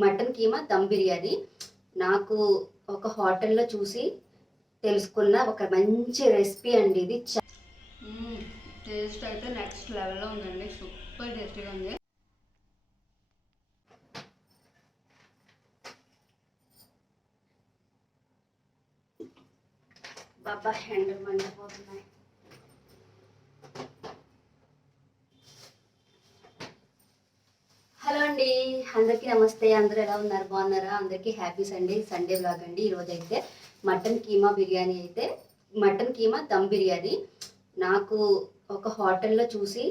Mutton keema dum biryani నాకు ఒక హోటల్లో చూసి తెలుసుకున్న ఒక మంచి రెసిపీ అండి. ఇది టేస్ట్ అయితే నెక్స్ట్ లెవెల్లో ఉందండి. సూపర్ టేస్టీగా ఉంది. బాబా హ్యాండిల్ మండిపోతున్నాయి. హలో అండి, అందరికీ నమస్తే. అందరూ ఎలా ఉన్నారు? బాగున్నారా? అందరికీ హ్యాపీ సండే వ్లాగ్ అండి. ఈరోజు అయితే మటన్ కీమా బిర్యానీ అయితే మటన్ కీమా దమ్ బిర్యానీ నాకు ఒక హోటల్లో చూసి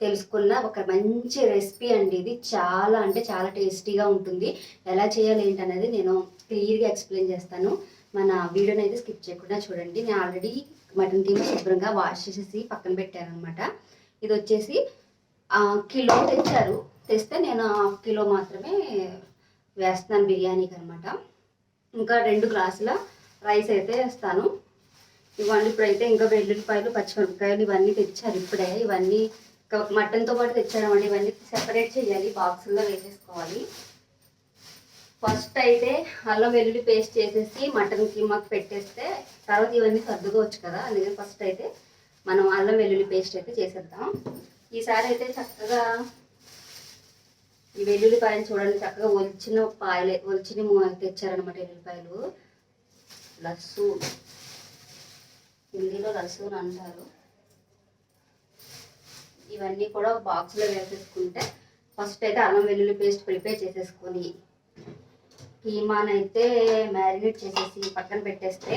తెలుసుకున్న ఒక మంచి రెసిపీ అండి. ఇది చాలా అంటే చాలా టేస్టీగా ఉంటుంది. ఎలా చేయాలి ఏంటనేది నేను క్లియర్గా ఎక్స్ప్లెయిన్ చేస్తాను. మన వీడియోని అయితే స్కిప్ చేయకుండా చూడండి. నేను ఆల్రెడీ మటన్ కీమా శుభ్రంగా వాష్ చేసేసి పక్కన పెట్టాను అనమాట. ఇది వచ్చేసి కిలో తెస్తే నేను హాఫ్ కిలో మాత్రమే వేస్తున్నాను బిర్యానీకి అనమాట. ఇంకా 2 గ్లాసుల రైస్ అయితే వేస్తాను. ఇవన్నీ ఇప్పుడైతే ఇంకా వెల్లుల్లిపాయలు, పచ్చిమిరపకాయలు ఇవన్నీ తెచ్చారు ఇప్పుడే. ఇవన్నీ మటన్తో పాటు తెచ్చామండి. ఇవన్నీ సెపరేట్ చేయాలి, బాక్సుల్లో వేసేసుకోవాలి. ఫస్ట్ అయితే అల్లం వెల్లుల్లి పేస్ట్ చేసేసి మటన్ కీమాకి పెట్టేస్తే తర్వాత ఇవన్నీ సర్దుకోవచ్చు కదా. అందుకని ఫస్ట్ అయితే మనం అల్లం వెల్లుల్లి పేస్ట్ అయితే చేసేద్దాం. ఈసారి అయితే చక్కగా ఈ వెల్లుల్లిపాయలు చూడండి, చక్కగా ఒలిచిన తెచ్చారనమాట. వెల్లుల్లిపాయలు లస్సూన్, హిందీలో లస్సూన్ అంటారు. ఇవన్నీ కూడా బాక్స్లో వేసేసుకుంటే ఫస్ట్ అయితే అల్లం వెల్లుల్లి పేస్ట్ ప్రిపేర్ చేసేసుకొని కీమానైతే మ్యారినేట్ చేసేసి పక్కన పెట్టేస్తే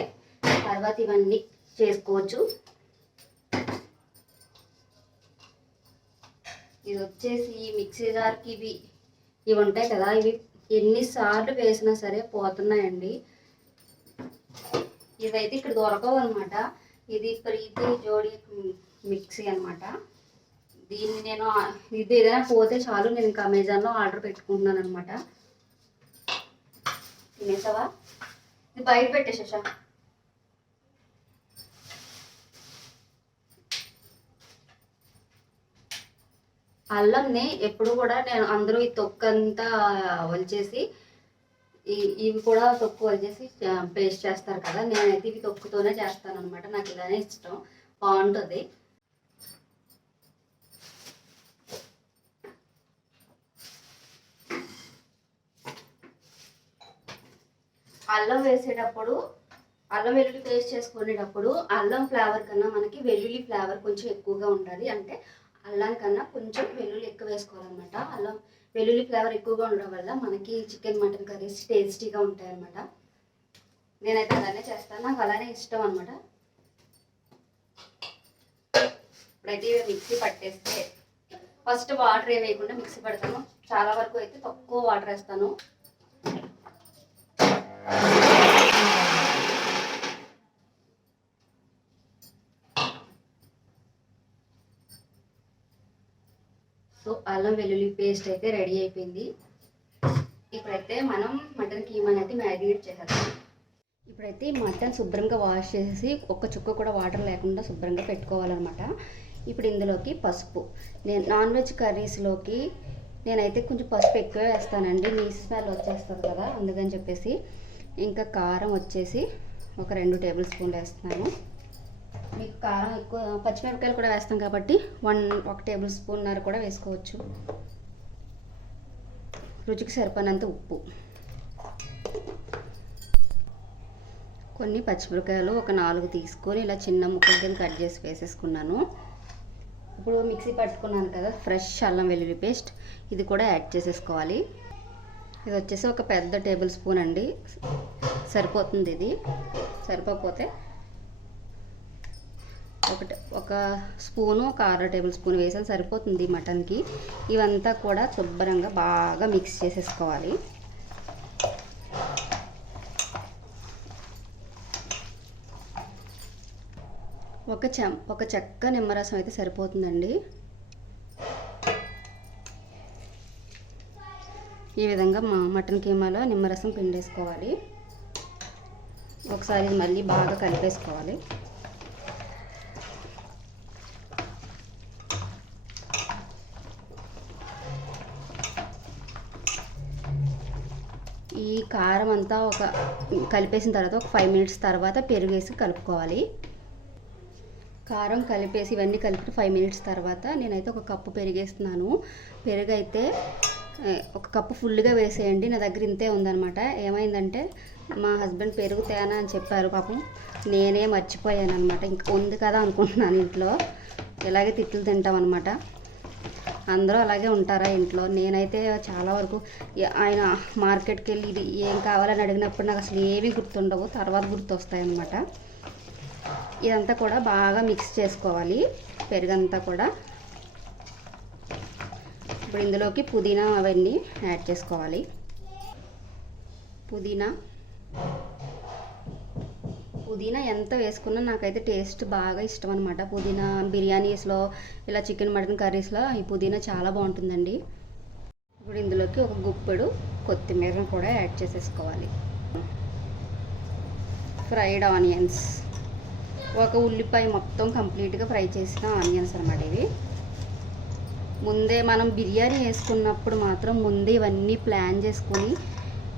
తర్వాత ఇవన్నీ చేసుకోవచ్చు. ఇది వచ్చేసి మిక్సీ జార్కి ఇవి ఉంటాయి కదా, ఇవి ఎన్నిసార్లు వేసినా సరే పోతున్నాయండి. ఇదైతే ఇక్కడ దొరకవు అనమాట. ఇది ప్రీతి జోడి మిక్సీ అనమాట. దీన్ని నేను ఇది ఏదైనా పోతే చాలు నేను ఇంకా అమెజాన్లో ఆర్డర్ పెట్టుకుంటున్నాను అనమాట. తినేసావా? ఇది బయట పెట్టేసేసా. అల్లంని ఎప్పుడు కూడా నేను అందరూ ఈ తొక్కంతా వలిచేసి ఇవి కూడా తొక్కు వలిచేసి పేస్ట్ చేస్తారు కదా, నేనైతే ఇవి తొక్కుతోనే చేస్తాను అనమాట. నాకు ఇలానే ఇష్టం, బాగుంటుంది. అల్లం వేసేటప్పుడు, అల్లం వెల్లుల్లి పేస్ట్ చేసుకునేటప్పుడు అల్లం ఫ్లేవర్ కన్నా మనకి వెల్లుల్లి ఫ్లేవర్ కొంచెం ఎక్కువగా ఉండాలి. అంటే అల్లం కన్నా కొంచెం వెల్లుల్లి ఎక్కువ వేసుకోవాలన్నమాట. అల్లం వెల్లుల్లి ఫ్లేవర్ ఎక్కువగా ఉండడం వల్ల మనకి చికెన్ మటన్ కర్రీస్ టేస్టీగా ఉంటాయి అన్నమాట. నేనైతే అలానే చేస్తాను, నాకు అలానే ఇష్టం అనమాట. ఇప్పుడైతే మిక్సీ పట్టేస్తే ఫస్ట్ వాటర్ ఏ వేయకుండా మిక్సీ పడతాను. చాలా వరకు అయితే తక్కువ వాటర్ వేస్తాను. సో అల్లం వెల్లుల్లి పేస్ట్ అయితే రెడీ అయిపోయింది. ఇప్పుడైతే మనం మటన్ కీమాని అయితే మ్యారినేట్ చేసేద్దాం. ఇప్పుడైతే మటన్ శుభ్రంగా వాష్ చేసి ఒక్క చుక్క కూడా వాటర్ లేకుండా శుభ్రంగా పెట్టుకోవాలన్నమాట. ఇప్పుడు ఇందులోకి పసుపు, నేను నాన్ వెజ్ కర్రీస్లోకి నేనైతే కొంచెం పసుపు ఎక్కువ వేస్తానండి, నీ స్మెల్ వచ్చేస్తుంది కదా, అందుకని చెప్పేసి. ఇంకా కారం వచ్చేసి ఒక 2 టేబుల్ స్పూన్లు వేస్తున్నాను. మీకు కారం ఎక్కువ, పచ్చిమిరపకాయలు కూడా వేస్తాం కాబట్టి 1 టేబుల్ స్పూన్నర కూడా వేసుకోవచ్చు. రుచికి సరిపడినంత ఉప్పు, కొన్ని పచ్చిమిరపకాయలు ఒక 4 తీసుకొని ఇలా చిన్న ముక్కల కింద కట్ చేసి వేసేసుకున్నాను. ఇప్పుడు మిక్సీ పట్టుకున్నాను కదా ఫ్రెష్ అల్లం వెల్లుల్లి పేస్ట్, ఇది కూడా యాడ్ చేసేసుకోవాలి. ఇది వచ్చేసి ఒక పెద్ద టేబుల్ స్పూన్ అండి, సరిపోతుంది. ఇది సరిపోతే ఒక స్పూను, ఒక 1/2 టేబుల్ స్పూన్ వేసాను, సరిపోతుంది మటన్కి. ఇవంతా కూడా శుభ్రంగా బాగా మిక్స్ చేసేసుకోవాలి. ఒక చెక్క నిమ్మరసం అయితే సరిపోతుందండి. ఈ విధంగా మటన్ కీమాలో నిమ్మరసం పిండేసుకోవాలి. ఒకసారి మళ్ళీ బాగా కలిపేసుకోవాలి. ఈ కారం అంతా కలిపేసిన తర్వాత ఒక 5 మినిట్స్ తర్వాత పెరుగు వేసి కలుపుకోవాలి. కారం కలిపేసి ఇవన్నీ కలిపి 5 మినిట్స్ తర్వాత నేనైతే ఒక కప్పు పెరిగేస్తున్నాను. పెరుగు అయితే ఒక కప్పు ఫుల్గా వేసేయండి. నా దగ్గర ఇంతే ఉందనమాట. ఏమైందంటే మా హస్బెండ్ పెరుగు తేనా అని చెప్పారు. పాపం నేనే మర్చిపోయాను అనమాట. ఇంకా ఉంది కదా అనుకుంటున్నాను. ఇంట్లో ఇలాగే తిట్లు తింటాం అనమాట. అందరూ అలాగే ఉంటారా ఇంట్లో? నేనైతే చాలా వరకు ఆయన మార్కెట్కి వెళ్ళి ఇది ఏం కావాలని అడిగినప్పుడు నాకు అసలు ఏమీ గుర్తుండవు, తర్వాత గుర్తొస్తాయి అన్నమాట. ఇదంతా కూడా బాగా మిక్స్ చేసుకోవాలి, పెరుగంతా కూడా. ఇప్పుడు ఇందులోకి పుదీనా అవన్నీ యాడ్ చేసుకోవాలి. పుదీనా ఎంత వేసుకున్నా నాకైతే టేస్ట్ బాగా ఇష్టం అనమాట. పుదీనా బిర్యానీస్లో, ఇలా చికెన్ మటన్ కర్రీస్లో ఈ పుదీనా చాలా బాగుంటుందండి. ఇప్పుడు ఇందులోకి ఒక గుప్పెడు కొత్తిమీరను కూడా యాడ్ చేసేసుకోవాలి. ఫ్రైడ్ ఆనియన్స్, ఒక ఉల్లిపాయ మొత్తం కంప్లీట్గా ఫ్రై చేసిన ఆనియన్స్ అనమాట ఇవి. ముందే మనం బిర్యానీ వేసుకున్నప్పుడు మాత్రం ముందే ఇవన్నీ ప్లాన్ చేసుకొని,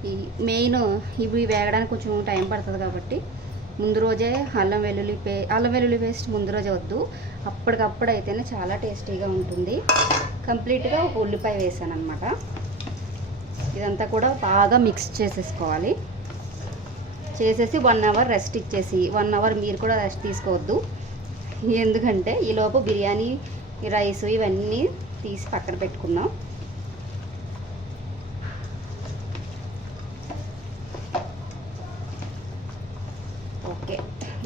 ఈ మెయిన్ ఇవి వేగడానికి కొంచెం టైం పడుతుంది కాబట్టి ముందు రోజే అల్లం వెల్లుల్లి పేస్ట్ ముందు రోజే వద్దు, అప్పటికప్పుడు అయితేనే చాలా టేస్టీగా ఉంటుంది. కంప్లీట్గా ఒక ఉల్లిపాయ వేసాను అనమాట. ఇదంతా కూడా బాగా మిక్స్ చేసేసుకోవాలి. చేసేసి 1 అవర్ రెస్ట్ ఇచ్చేసి, 1 అవర్ మీరు కూడా రెస్ట్ తీసుకోవద్దు, ఎందుకంటే ఈలోపు బిర్యానీ రైస్ ఇవన్నీ తీసి పక్కన పెట్టుకుందాం. ఓకే,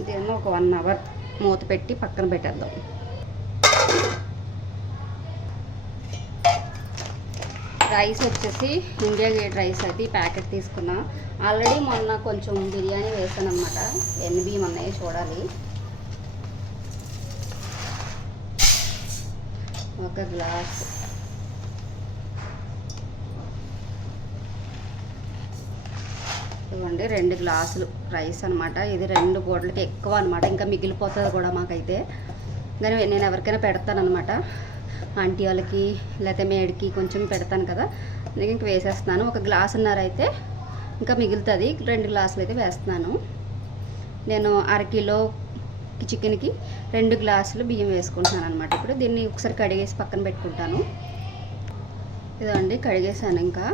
దీన్ని ఒక 1 అవర్ మూత పెట్టి పక్కన పెట్టేద్దాం. రైస్ వచ్చేసి ఇండియా గేట్ రైస్ అయితే ప్యాకెట్ తీసుకున్నా. ఆల్రెడీ మొన్న కొంచెం బిర్యానీ వేసాను అనమాట. ఎన్ని బియ్యం ఉన్నాయి చూడాలి. ఒక గ్లాస్, ఇవ్వండి 2 గ్లాసులు రైస్ అనమాట. ఇది 2 పూటలకి ఎక్కువ అనమాట, ఇంకా మిగిలిపోతుంది కూడా మాకైతే. కానీ నేను ఎవరికైనా పెడతానమాట, ఆంటీ వాళ్ళకి లేకపోతే మేడికి కొంచెం పెడతాను కదా, అందుకే ఇంక వేసేస్తున్నాను. 1 గ్లాసున్నర అయితే ఇంకా మిగులుతుంది, 2 గ్లాసులు అయితే వేస్తున్నాను. నేను 1/2 కిలో చికెన్కి 2 గ్లాసులు బియ్యం వేసుకుంటున్నాను అనమాట. ఇప్పుడు దీన్ని ఒకసారి కడిగేసి పక్కన పెట్టుకుంటాను. ఇదండి కడిగేసాను. ఇంకా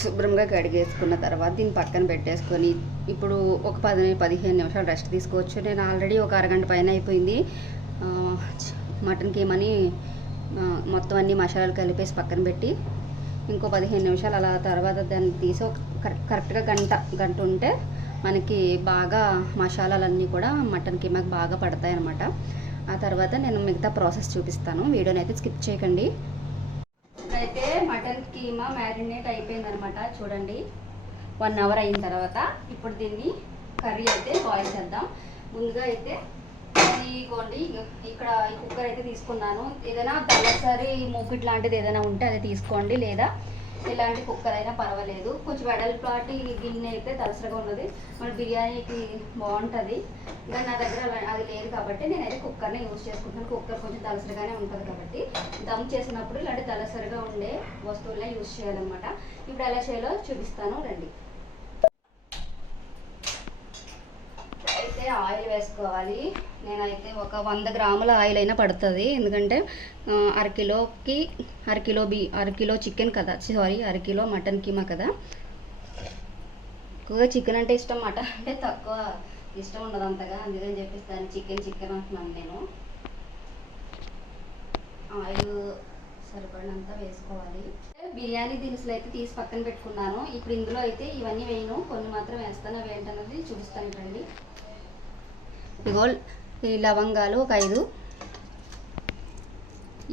శుభ్రంగా కడిగేసుకున్న తర్వాత దీన్ని పక్కన పెట్టేసుకొని ఇప్పుడు ఒక 10-15 నిమిషాలు రెస్ట్ తీసుకోవచ్చు. నేను ఆల్రెడీ ఒక అరగంట పైన అయిపోయింది. మటన్ కీమాని మొత్తం అన్ని మసాలాలు కలిపేసి పక్కన పెట్టి ఇంకో 15 నిమిషాలు అలా తర్వాత దాన్ని తీసి కరెక్ట్గా గంట ఉంటే మనకి బాగా మసాలాలన్నీ కూడా మటన్ కీమాకి బాగా పడతాయి అన్నమాట. ఆ తర్వాత నేను మిగతా ప్రాసెస్ చూపిస్తాను, వీడియోని అయితే స్కిప్ చేయకండి. అయితే మటన్ కీమా మ్యారినేట్ అయిపోయింది అనమాట. చూడండి 1 అవర్ అయిన తర్వాత ఇప్పుడు దీన్ని కర్రీ అయితే బాయిల్ చేద్దాం. ముందుగా అయితే ఇదిగోండి, ఇక్కడ ఈ కుక్కర్ అయితే తీసుకున్నాను. ఏదైనా దళసరి మూకిట్ లాంటిది ఏదైనా ఉంటే అది తీసుకోండి, లేదా ఇలాంటి కుక్కర్ అయినా పర్వాలేదు. కొంచెం వెడల్పాటి గిన్నె అయితే దళసరిగా ఉన్నది, మన బిర్యానీకి బాగుంటుంది. ఇంకా నా దగ్గర అది లేదు కాబట్టి నేనైతే కుక్కర్ని యూజ్ చేసుకుంటున్నాను. కుక్కర్ కొంచెం దళసరిగానే ఉంటుంది కాబట్టి దమ్ చేసినప్పుడు ఇలాంటి దళసరిగా ఉండే వస్తువులనే యూజ్ చేయాలన్నమాట. ఇప్పుడు ఎలా చేయాలో చూపిస్తాను రండి. అయితే ఆయిల్ వేసుకోవాలి. నేనైతే ఒక 100 గ్రాముల ఆయిల్ అయినా పడుతుంది, ఎందుకంటే 1/2 కిలో చికెన్ కదా, సారీ 1/2 కిలో మటన్ కీమా కదా. ఎక్కువగా చికెన్ అంటే ఇష్టం, మటన్ అంటే తక్కువ ఇష్టం ఉండదు అంతగా, అందుకని చెప్పేసి దాన్ని చికెన్ అంటున్నాను నేను. ఆయిల్ సరిపడినంత వేసుకోవాలి. బిర్యానీ దినుసులు అయితే తీసి పక్కన పెట్టుకున్నాను. ఇప్పుడు ఇందులో అయితే ఇవన్నీ వేయను, కొన్ని మాత్రం వేస్తాను. అవి ఏంటన్నది చూపిస్తాను రండి. ఇగో ఈ లవంగాలు ఒక 5,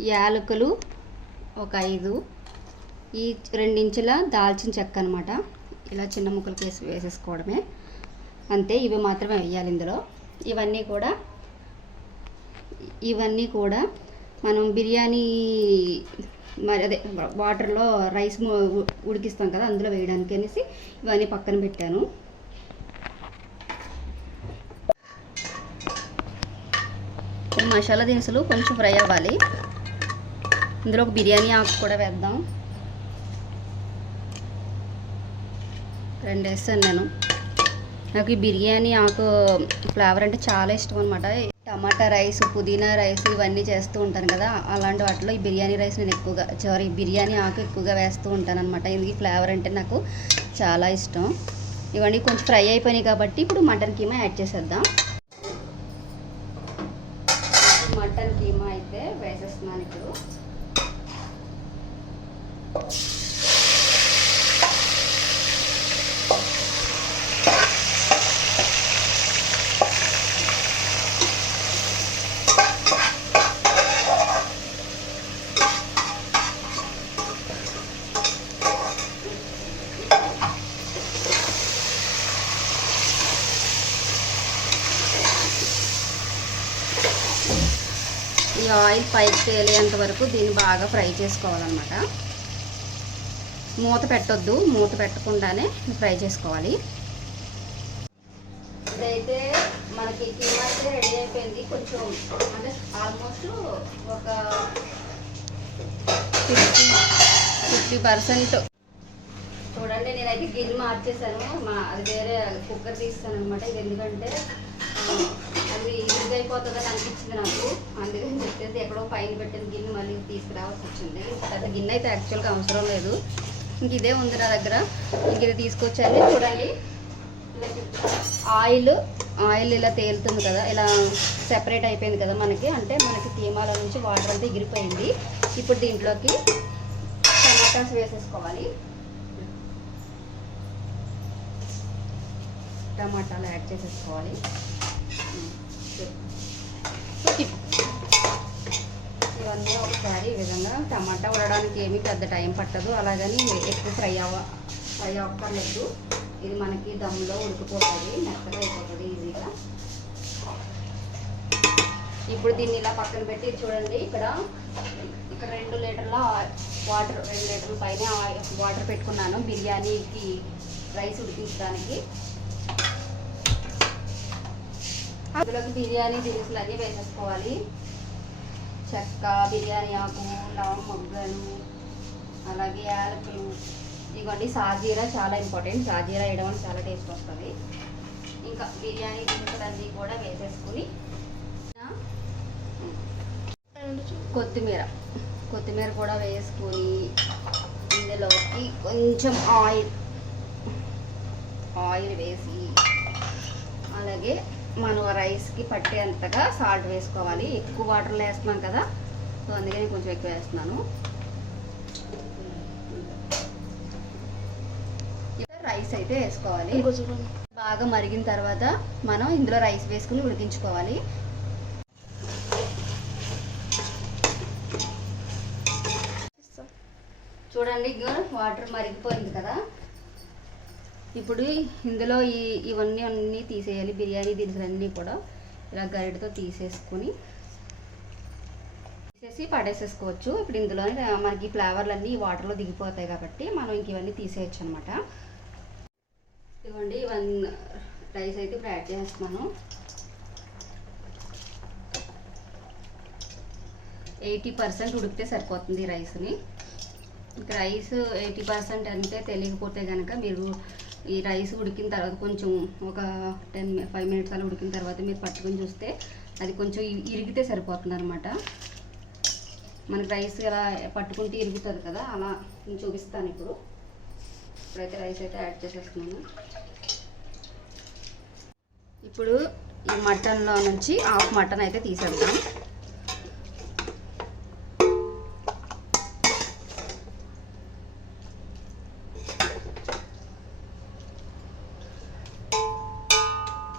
యాలకులు ఒక 5, ఈ 2 ఇంచుల దాల్చిన చెక్క అనమాట. ఇలా చిన్న ముక్కలు వేసేసుకోవడమే అంతే. ఇవి మాత్రమే వేయాలి ఇందులో. ఇవన్నీ కూడా మనం బిర్యానీ మరి అదే వాటర్లో రైస్ ఉడికిస్తాం కదా, అందులో వేయడానికి అనేసి ఇవన్నీ పక్కన పెట్టాను. మసాలా దినుసులు కొంచెం ఫ్రై అవ్వాలి. ఇందులో ఒక బిర్యానీ ఆకు కూడా వేద్దాం. 2 వేస్తాను నేను. నాకు ఈ బిర్యానీ ఆకు ఫ్లేవర్ అంటే చాలా ఇష్టం అనమాట. టమాటా రైస్, పుదీనా రైస్ ఇవన్నీ చేస్తూ ఉంటాను కదా, అలాంటి వాటిలో ఈ బిర్యానీ రైస్ నేను ఎక్కువగా బిర్యానీ ఆకు ఎక్కువగా వేస్తూ ఉంటాను అనమాట. ఇది ఫ్లేవర్ అంటే నాకు చాలా ఇష్టం. ఇవన్నీ కొంచెం ఫ్రై అయిపోయినాయి కాబట్టి ఇప్పుడు మటన్ కీమా యాడ్ చేసేద్దాం. మటన్ కీమా అయితే వేసేస్తున్నాను ఇప్పుడు. ఈ ఆయిల్ పైకి తేలేంత వరకు దీన్ని బాగా ఫ్రై చేసుకోవాలన్నమాట. మూత పెట్టొద్దు, మూత పెట్టకుండానే ఫ్రై చేసుకోవాలి. ఇదైతే మనకి కీమా అయితే రెడీ అయిపోయింది. కొంచెం అంటే ఆల్మోస్ట్ ఒక 50% చూడండి. నేనైతే గిన్నె మార్చేసాను, అది వేరే కుక్కర్ తీస్తాను అనమాట. ఇది ఎందుకంటే అది ఈజీ అయిపోతుందని అనిపించింది నాకు, అందుకని చెప్పేసి ఎక్కడో పైన పెట్టిన గిన్నె మళ్ళీ తీసుకురావాల్సి వచ్చింది. పెద్ద గిన్నె అయితే యాక్చువల్గా అవసరం లేదు, ఇంక ఇదే ఉంది నా దగ్గర. ఇంక ఇది తీసుకొచ్చాను. చూడండి, ఆయిల్ ఇలా తేలుతుంది కదా, ఇలా సెపరేట్ అయిపోయింది కదా మనకి, అంటే మనకి కీమాల నుంచి వాటర్ అంతా ఎగిరిపోయింది. ఇప్పుడు దీంట్లోకి టమాటాస్ వేసేసుకోవాలి. టమాటాలు యాడ్ చేసేసుకోవాలి. ఇవన్నీ ఒకసారి ఈ విధంగా, టమాటా ఉడడానికి ఏమీ పెద్ద టైం పట్టదు, అలాగని ఎక్కువ ఫ్రై అవ్వక్కర్లేదు. ఇది మనకి దమ్లో ఉడికిపోతుంది, మెత్తగా అయిపోతుంది ఈజీగా. ఇప్పుడు దీన్ని ఇలా పక్కన పెట్టి చూడండి, ఇక్కడ 2 లీటర్ల వాటర్, 2 లీటర్ల పైన వాటర్ పెట్టుకున్నాను బిర్యానీకి రైస్ ఉడికించడానికి. అందులోకి బిర్యానీ దినుసులు అన్నీ వేసేసుకోవాలి. చెక్క, బిర్యానీ ఆకు, లవంగ మొగ్గలు, అలాగే యాలకులు, ఇదిగోండి సాజీరా చాలా ఇంపార్టెంట్. సాజీరా వేయడం వల్ల చాలా టేస్ట్ వస్తుంది. ఇంకా బిర్యానీ దినుసులు అన్నీ కూడా వేసేసుకుని కొత్తిమీర కూడా వేసుకుని ఇందులోకి కొంచెం ఆయిల్ వేసి, అలాగే మనం రైస్కి పట్టేంతగా సాల్ట్ వేసుకోవాలి. ఎక్కువ వాటర్లో వేస్తున్నాం కదా, సో అందుకని కొంచెం ఎక్కువ వేస్తున్నాను. రైస్ అయితే వేసుకోవాలి. బాగా మరిగిన తర్వాత మనం ఇందులో రైస్ వేసుకుని ఉడికించుకోవాలి. చూడండి, వాటర్ మరిగిపోయింది కదా, ఇప్పుడు ఇందులో ఇవన్నీ తీసేయాలి. బిర్యానీ దినుసులన్నీ కూడా ఇలా గరిటతో తీసేసి పడేసేసుకోవచ్చు. ఇప్పుడు ఇందులోనే మనకి ఫ్లేవర్లన్నీ వాటర్లో దిగిపోతాయి కాబట్టి మనం ఇంక ఇవన్నీ తీసేయచ్చు అనమాట. ఇవ్వండి, రైస్ అయితే ఇప్పుడు యాడ్ చేస్తున్నాను. 80% ఉడికితే సరిపోతుంది రైస్ని. ఇంకా రైస్ 80% అంటే తెలియకపోతే కనుక మీరు ఈ రైస్ ఉడికిన తర్వాత కొంచెం ఒక 5 మినిట్స్ అలా ఉడికిన తర్వాత మీరు పట్టుకొని చూస్తే అది కొంచెం ఇరిగితే సరిపోతుంది అనమాట. మనకి రైస్ ఎలా పట్టుకుంటే ఇరుగుతుంది కదా, అలా నేను చూపిస్తాను. ఇప్పుడైతే రైస్ అయితే యాడ్ చేసేస్తున్నాను. ఇప్పుడు ఈ మటన్లో నుంచి హాఫ్ మటన్ అయితే తీసేద్దాం.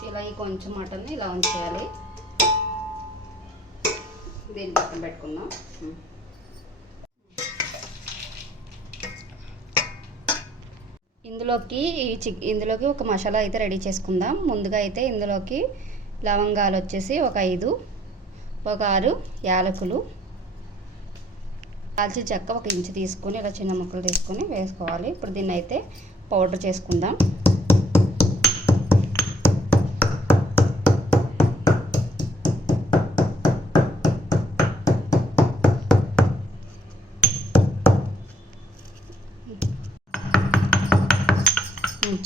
ఇలా ఈ కొంచెం మటన్ ఇలా ఉంచేయాలి. దీన్ని పక్కన పెట్టుకుందాం. ఇందులోకి ఒక మసాలా అయితే రెడీ చేసుకుందాం. ముందుగా అయితే ఇందులోకి లవంగాలు వచ్చేసి ఒక 5, ఒక 6 యాలకులు, దాల్చిన చెక్క ఒక ఇంచు తీసుకొని ఇలా చిన్న ముక్కలు తీసుకొని వేసుకోవాలి. ఇప్పుడు దీన్ని అయితే పౌడర్ చేసుకుందాం.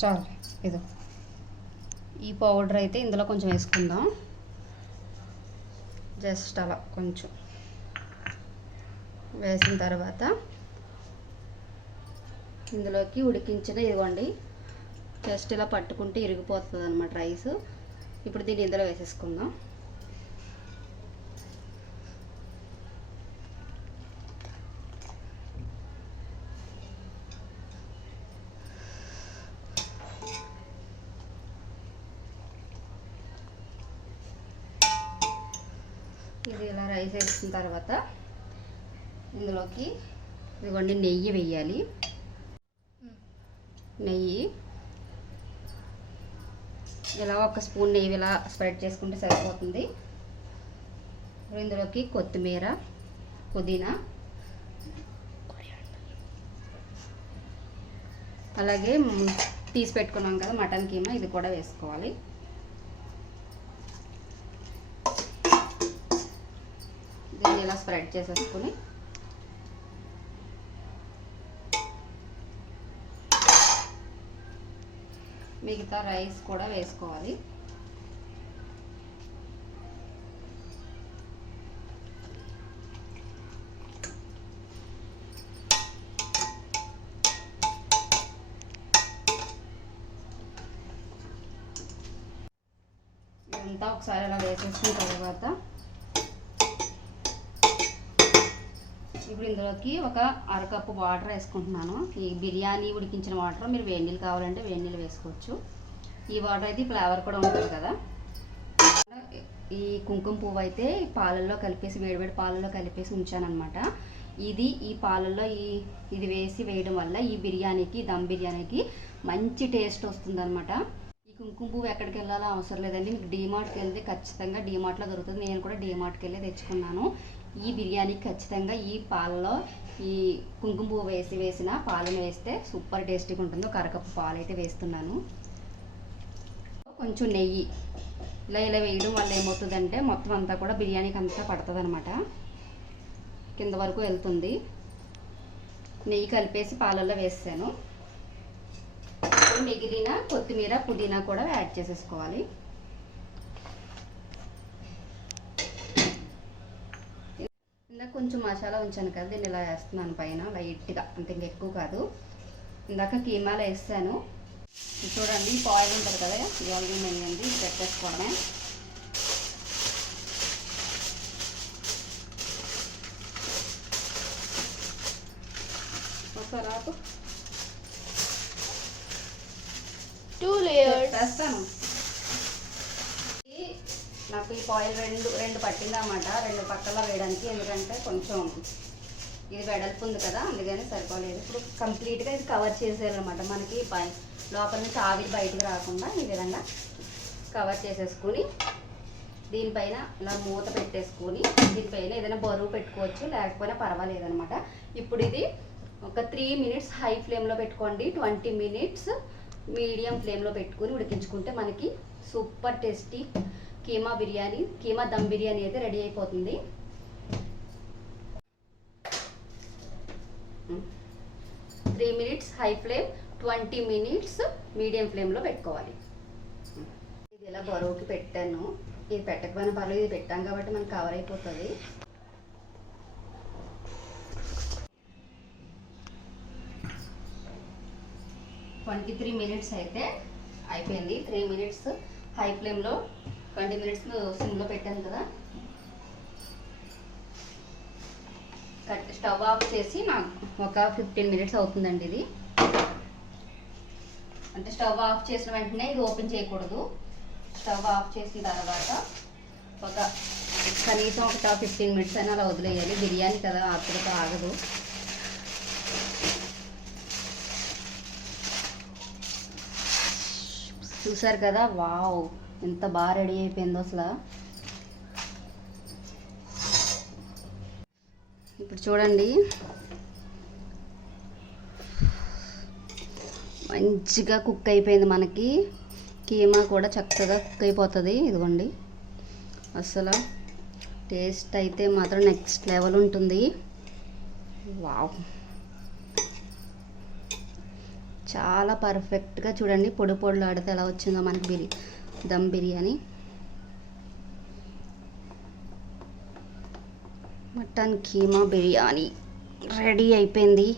చాలు ఇది. ఈ పౌడర్ అయితే ఇందులో కొంచెం వేసుకుందాం. జస్ట్ అలా కొంచెం వేసిన తర్వాత ఇందులోకి ఉడికించిన ఇదిగోండి జస్ట్ ఇలా పట్టుకుంటే ఇరిగిపోతుంది అనమాట రైస్. ఇప్పుడు దీన్ని ఇందులో వేసేసుకుందాం. ఇది ఇలా రైస్ వేసిన తర్వాత ఇందులోకి ఇదిగోండి నెయ్యి వేయాలి. నెయ్యి ఇలా 1 స్పూన్ నెయ్యి ఇలా స్ప్రెడ్ చేసుకుంటే సరిపోతుంది. ఇందులోకి కొత్తిమీర, పుదీనా, అలాగే తీసి పెట్టుకున్నాం కదా మటన్ కీమా, ఇది కూడా వేసుకోవాలి. దీన్ని ఇలా స్ప్రెడ్ చేసేసుకుని మిగతా రైస్ కూడా వేసుకోవాలి. ఇదంతా ఒకసారి అలా వేసేసిన తర్వాత ఇప్పుడు ఇందులోకి ఒక అరకప్పు వాటర్ వేసుకుంటున్నాను. ఈ బిర్యానీ ఉడికించిన వాటర్, మీరు వేడి నీళ్ళు కావాలంటే వేడి నీళ్ళు వేసుకోవచ్చు. ఈ వాటర్ అయితే ఫ్లేవర్ కూడా ఉంటుంది కదా. ఈ కుంకుమ పువ్వు అయితే పాలల్లో కలిపేసి వేడివేడి పాలల్లో కలిపేసి ఉంచానమాట. ఇది ఈ పాలల్లో ఇది వేయడం వల్ల ఈ బిర్యానీకి, దమ్ బిర్యానీకి మంచి టేస్ట్ వస్తుందన్నమాట. ఈ కుంకుమ పువ్వు ఎక్కడికి వెళ్ళాలో అవసరం లేదండి. మీకు డీమార్ట్కి వెళ్తే ఖచ్చితంగా డీమార్ట్లో దొరుకుతుంది. నేను కూడా డీమార్ట్కి వెళ్ళి తెచ్చుకున్నాను. ఈ బిర్యానీకి ఖచ్చితంగా ఈ పాలలో ఈ కుంకుమ పువ్వు వేసిన పాలను వేస్తే సూపర్ టేస్టీగా ఉంటుంది. ఒక అరకప్పు పాలు అయితే వేస్తున్నాను. కొంచెం నెయ్యి ఇలా వేయడం వల్ల ఏమవుతుందంటే మొత్తం అంతా కూడా బిర్యానీకి అంతా పడుతుంది అనమాట, కింద వరకు వెళ్తుంది. నెయ్యి కలిపేసి పాలల్లో వేసాను. మిగిలిన కొత్తిమీర, పుదీనా కూడా యాడ్ చేసేసుకోవాలి. ఇందాక కొంచెం మసాలా ఉంచాను కదా, దీన్ని ఇలా వేస్తున్నాను పైన లైట్గా, అంత ఇంకా ఎక్కువ కాదు. ఇందాక కీమాలో వేస్తాను. చూడండి ఈ ఆయిల్ ఉంటుంది కదా, ఈ ఆయిల్ వేయండి, ఇది పెట్టేసుకోవడమే. ఒకసారి 2 layers వేస్తాను. నాకు ఈ ఆయిల్ రెండు పట్టిందన్నమాట, 2 పక్కల వేయడానికి. ఎందుకంటే కొంచెం ఇది వెడల్పు ఉంది కదా, అందుకని సరిపోలేదు. ఇప్పుడు కంప్లీట్గా ఇది కవర్ చేసేయాలన్నమాట. మనకి లోపల నుంచి ఆవిరి బయటకు రాకుండా ఈ విధంగా కవర్ చేసేసుకుని దీనిపైన ఇలా మూత పెట్టేసుకుని దీనిపైన ఏదైనా బరువు పెట్టుకోవచ్చు, లేకపోయినా పర్వాలేదన్నమాట. ఇప్పుడు ఇది ఒక 3 minutes హై ఫ్లేమ్లో పెట్టుకోండి, 20 minutes మీడియం ఫ్లేమ్లో పెట్టుకుని ఉడికించుకుంటే మనకి సూపర్ టేస్టీ కీమా దమ్ బిర్యానీ అయితే రెడీ అయిపోతుంది. 3 minutes high flame, 20 minutes medium ఫ్లేమ్లో పెట్టుకోవాలి. ఇది ఇలా బరువుకి పెట్టాను. ఇది పెట్టకపోయినా పర్లేదు, ఇది పెట్టాం కాబట్టి మనకు కవర్ అయిపోతుంది. ట్వంటీ 3 minutes అయితే అయిపోయింది. 3 minutes హై ఫ్లేమ్లో, 20 minutes సిమ్లో పెట్టాను కదా. స్టవ్ ఆఫ్ చేసి నాకు ఒక 15 minutes అవుతుందండి. ఇది అంటే స్టవ్ ఆఫ్ చేసిన వెంటనే ఇది ఓపెన్ చేయకూడదు. స్టవ్ ఆఫ్ చేసిన తర్వాత కనీసం ఒక 15 minutes అయినా అలా వదిలేయాలి. బిర్యానీ కదా, ఆతృత ఆగదు. చూసారు కదా, వావ్ ఎంత బాగా రెడీ అయిపోయిందో అసలు. ఇప్పుడు చూడండి మంచిగా కుక్ అయిపోయింది. మనకి కీమా కూడా చక్కగా కుక్ అయిపోతుంది. ఇదిగోండి అసలు టేస్ట్ అయితే మాత్రం నెక్స్ట్ లెవెల్ ఉంటుంది. వావ్ చాలా పర్ఫెక్ట్గా చూడండి, పొడి పొడిలో ఆడితే ఎలా వచ్చిందో మనకి దమ్ బిర్యానీ. మటన్ కీమా బిర్యానీ రెడీ అయిపోయింది.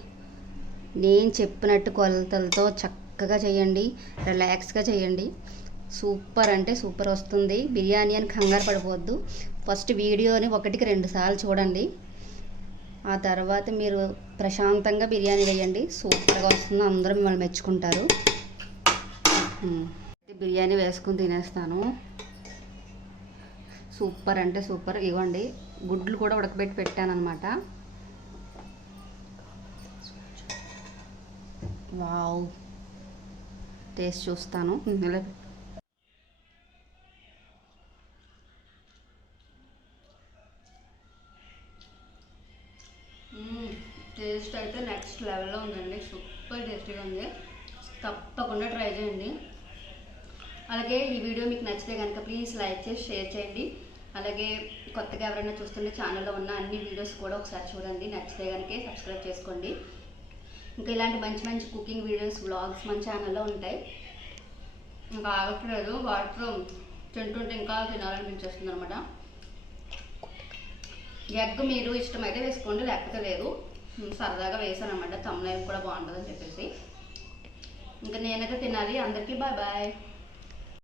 నేను చెప్పినట్టు కొలతలతో చక్కగా చేయండి, రిలాక్స్గా చేయండి. సూపర్ అంటే సూపర్ వస్తుంది బిర్యానీ అని కంగారు పడిపోవద్దు. ఫస్ట్ వీడియోని 1కి 2 సార్లు చూడండి, ఆ తర్వాత మీరు ప్రశాంతంగా బిర్యానీ వేయండి. సూపర్గా వస్తుంది, అందరూ మిమ్మల్ని మెచ్చుకుంటారు. బిర్యానీ వేసుకుని తినేస్తాను. సూపర్ అంటే సూపర్. ఇవ్వండి, గుడ్లు కూడా ఉడకబెట్టి పెట్టాను అనమాట. వావ్, టేస్ట్ చూస్తాను. టేస్ట్ అయితే నెక్స్ట్ లెవెల్లో ఉందండి, సూపర్ టేస్టీగా ఉంది. తప్పకుండా ట్రై చేయండి. అలాగే ఈ వీడియో మీకు నచ్చితే కనుక ప్లీజ్ లైక్ చేసి షేర్ చేయండి. అలాగే కొత్తగా ఎవరైనా చూస్తుంటే ఛానల్లో ఉన్న అన్ని వీడియోస్ కూడా ఒకసారి చూడండి. నచ్చితే కనుక సబ్స్క్రైబ్ చేసుకోండి. ఇంకా ఇలాంటి మంచి మంచి కుకింగ్ వీడియోస్, వ్లాగ్స్ మన ఛానల్లో ఉంటాయి. ఇంకా ఆగట్లేదు, వాటిలో తింటుంటే ఇంకా తినాలనిపించేస్తుంది అనమాట. ఎగ్ మీరు ఇష్టమైతే వేసుకోండి, లేకపోతే లేదు. సరదాగా వేసాను అనమాట, తమ్ముళ్ళకి కూడా బాగుంటుందని చెప్పేసి. ఇంకా నేనైతే తినాలి. అందరికీ బాయ్ బాయ్.